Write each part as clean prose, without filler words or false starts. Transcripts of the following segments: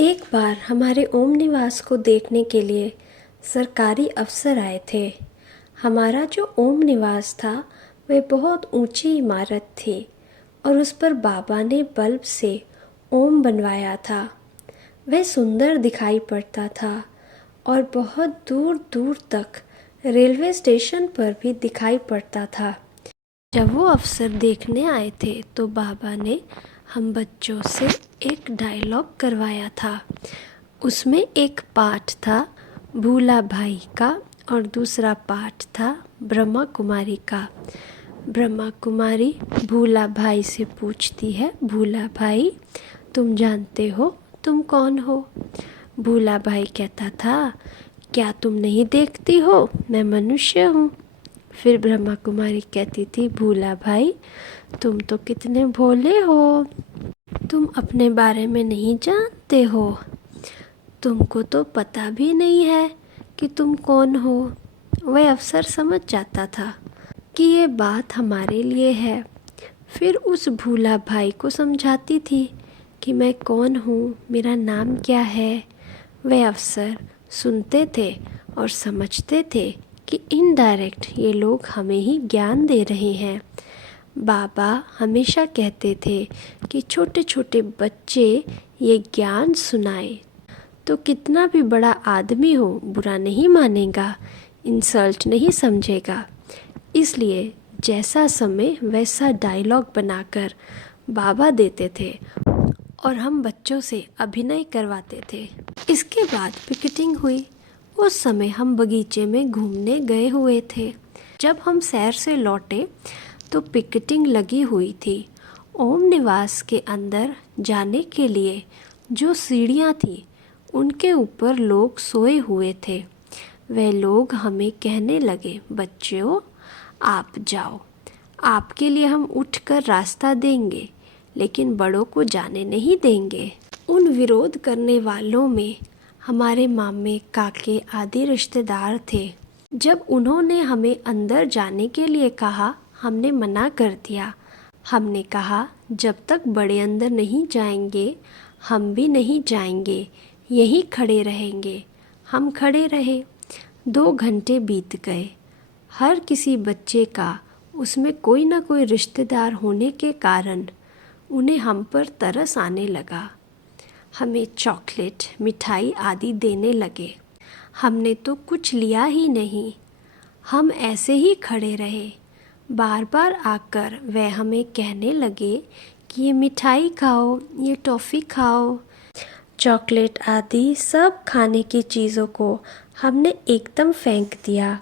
एक बार हमारे ओम निवास को देखने के लिए सरकारी अफसर आए थे। हमारा जो ओम निवास था वह बहुत ऊंची इमारत थी और उस पर बाबा ने बल्ब से ओम बनवाया था। वह सुंदर दिखाई पड़ता था और बहुत दूर दूर तक रेलवे स्टेशन पर भी दिखाई पड़ता था। जब वो अफसर देखने आए थे तो बाबा ने हम बच्चों से एक डायलॉग करवाया था। उसमें एक पाठ था भूला भाई का और दूसरा पाठ था ब्रह्मा कुमारी का। ब्रह्मा कुमारी भूला भाई से पूछती है, भूला भाई तुम जानते हो तुम कौन हो? भूला भाई कहता था, क्या तुम नहीं देखती हो मैं मनुष्य हूँ। फिर ब्रह्मा कुमारी कहती थी, भूला भाई तुम तो कितने भोले हो, तुम अपने बारे में नहीं जानते हो, तुमको तो पता भी नहीं है कि तुम कौन हो। वह अफसर समझ जाता था कि ये बात हमारे लिए है। फिर उस भूला भाई को समझाती थी कि मैं कौन हूँ, मेरा नाम क्या है। वह अफसर सुनते थे और समझते थे कि इनडायरेक्ट ये लोग हमें ही ज्ञान दे रहे हैं। बाबा हमेशा कहते थे कि छोटे छोटे बच्चे ये ज्ञान सुनाए तो कितना भी बड़ा आदमी हो बुरा नहीं मानेगा, इंसल्ट नहीं समझेगा। इसलिए जैसा समय वैसा डायलॉग बनाकर बाबा देते थे और हम बच्चों से अभिनय करवाते थे। इसके बाद पिकेटिंग हुई। उस समय हम बगीचे में घूमने गए हुए थे। जब हम सैर से लौटे तो पिकेटिंग लगी हुई थी। ओम निवास के अंदर जाने के लिए जो सीढ़ियाँ थी उनके ऊपर लोग सोए हुए थे। वे लोग हमें कहने लगे, बच्चों आप जाओ, आपके लिए हम उठकर रास्ता देंगे लेकिन बड़ों को जाने नहीं देंगे। उन विरोध करने वालों में हमारे मामे काके आदि रिश्तेदार थे। जब उन्होंने हमें अंदर जाने के लिए कहा हमने मना कर दिया। हमने कहा जब तक बड़े अंदर नहीं जाएंगे हम भी नहीं जाएंगे, यहीं खड़े रहेंगे। हम खड़े रहे। 2 घंटे बीत गए। हर किसी बच्चे का उसमें कोई ना कोई रिश्तेदार होने के कारण उन्हें हम पर तरस आने लगा। हमें चॉकलेट मिठाई आदि देने लगे। हमने तो कुछ लिया ही नहीं। हम ऐसे ही खड़े रहे। बार बार आकर वह हमें कहने लगे कि ये मिठाई खाओ, ये टॉफ़ी खाओ। चॉकलेट आदि सब खाने की चीज़ों को हमने एकदम फेंक दिया।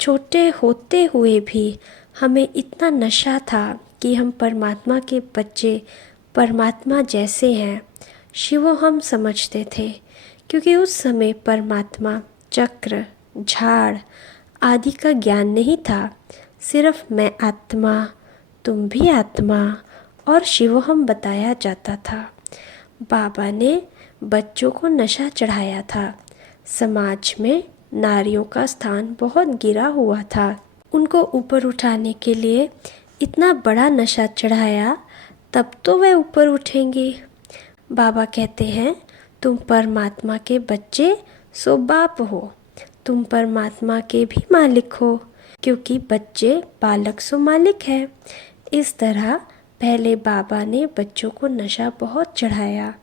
छोटे होते हुए भी हमें इतना नशा था कि हम परमात्मा के बच्चे परमात्मा जैसे हैं, शिवो हम समझते थे। क्योंकि उस समय परमात्मा चक्र झाड़ आदि का ज्ञान नहीं था। सिर्फ मैं आत्मा, तुम भी आत्मा और शिवोहम बताया जाता था। बाबा ने बच्चों को नशा चढ़ाया था। समाज में नारियों का स्थान बहुत गिरा हुआ था। उनको ऊपर उठाने के लिए इतना बड़ा नशा चढ़ाया, तब तो वे ऊपर उठेंगे। बाबा कहते हैं तुम परमात्मा के बच्चे सो बाप हो, तुम परमात्मा के भी मालिक हो, क्योंकि बच्चे बालक सो मालिक है। इस तरह पहले बाबा ने बच्चों को नशा बहुत चढ़ाया।